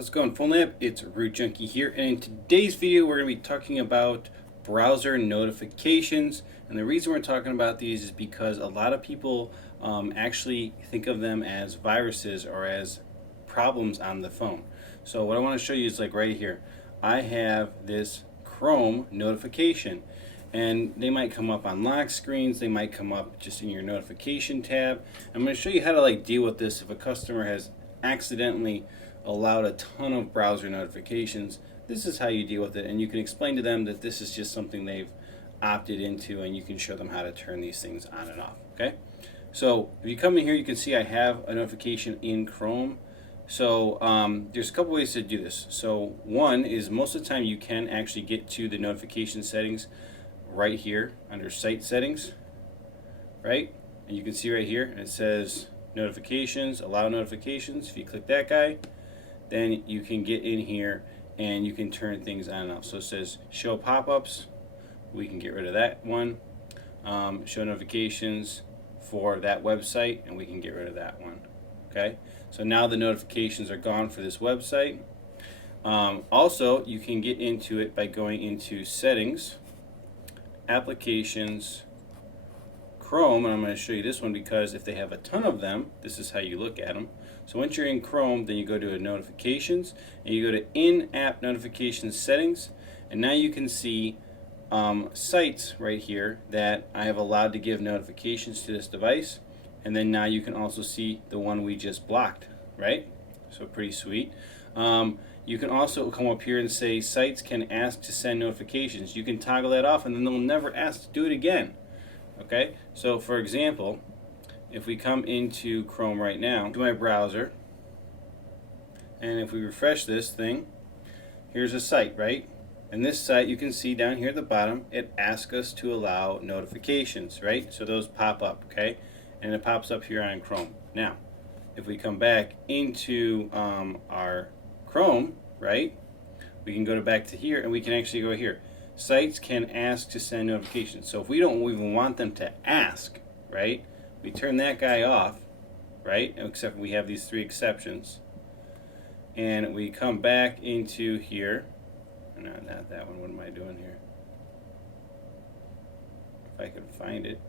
How's it going, Phonlab? It's Root Junkie here, and in today's video we're going to be talking about browser notifications. And the reason we're talking about these is because a lot of people actually think of them as viruses or as problems on the phone. So what I want to show you is like right here. I have this Chrome notification, and they might come up on lock screens, they might come up just in your notification tab. I'm going to show you how to deal with this if a customer has accidentally allowed a ton of browser notifications. This is how you deal with it, and you can explain to them that this is just something they've opted into, and you can show them how to turn these things on and off. Okay, so if you come in here, you can see I have a notification in Chrome. So there's a couple ways to do this. So one is most of the time you can actually get to the notification settings right here under site settings, right? And you can see right here it says notifications, allow notifications. If you click that guy, then you can get in here and you can turn things on and off. So it says show pop-ups, we can get rid of that one. Show notifications for that website, and we can get rid of that one. Okay, so now the notifications are gone for this website. Also, you can get into it by going into settings, applications, Chrome, and I'm going to show you this one because if they have a ton of them, this is how you look at them. So once you're in Chrome, then you go to notifications, and you go to in-app notifications settings, and now you can see sites right here that I have allowed to give notifications to this device. And then now you can also see the one we just blocked, right? So pretty sweet. You can also come up here and say sites can ask to send notifications. You can toggle that off, and then they'll never ask to do it again. Okay, so for example, if we come into Chrome right now, to my browser, and if we refresh this thing, here's a site, right? And this site, you can see down here at the bottom, it asks us to allow notifications, right? So those pop up, okay? And it pops up here on Chrome. Now, if we come back into our Chrome, right, we can go back to here, and we can actually go here. Sites can ask to send notifications. So if we don't even want them to ask, right, we turn that guy off, right, except we have these three exceptions. And we come back into here. No, not that one. What am I doing here? If I could find it.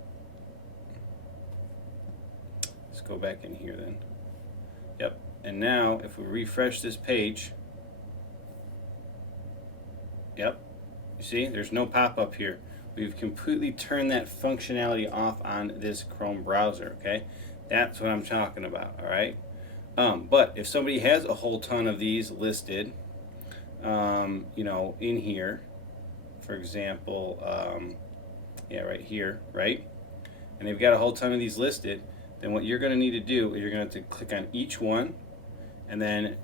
Let's go back in here then. Yep. And now if we refresh this page, yep, you see there's no pop-up here. We've completely turned that functionality off on this Chrome browser. Okay, that's what I'm talking about. All right. But if somebody has a whole ton of these listed, you know, in here, for example, yeah, right here, right, and they've got a whole ton of these listed, then what you're going to need to do is you're going to have to click on each one and then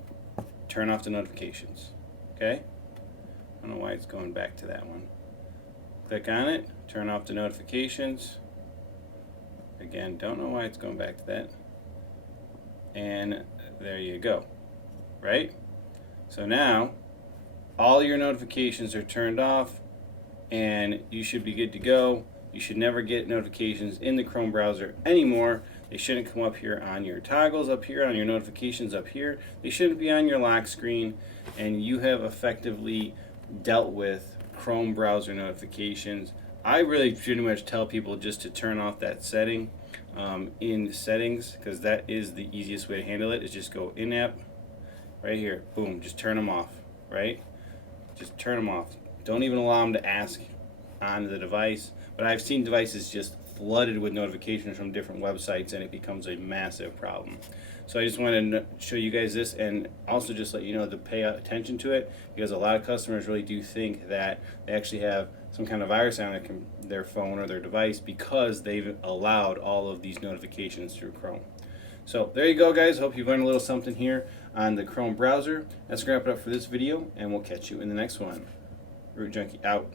turn off the notifications. Okay, I don't know why it's going back to that one. Click on it, turn off the notifications. Again, don't know why it's going back to that. And there you go, right? So now all your notifications are turned off, and you should be good to go. You should never get notifications in the Chrome browser anymore. They shouldn't come up here on your toggles up here, on your notifications up here. They shouldn't be on your lock screen, and you have effectively dealt with Chrome browser notifications. I really pretty much tell people just to turn off that setting in settings, because that is the easiest way to handle it. Is just go in app right here, boom, just turn them off, right? Just turn them off. Don't even allow them to ask on the device. But I've seen devices just flooded with notifications from different websites, and it becomes a massive problem. So I just wanted to show you guys this, and also just let you know to pay attention to it, because a lot of customers really do think that they actually have some kind of virus on their phone or their device because they've allowed all of these notifications through Chrome. So there you go, guys. Hope you've learned a little something here on the Chrome browser. That's going to wrap it up for this video, and we'll catch you in the next one. Root Junkie out.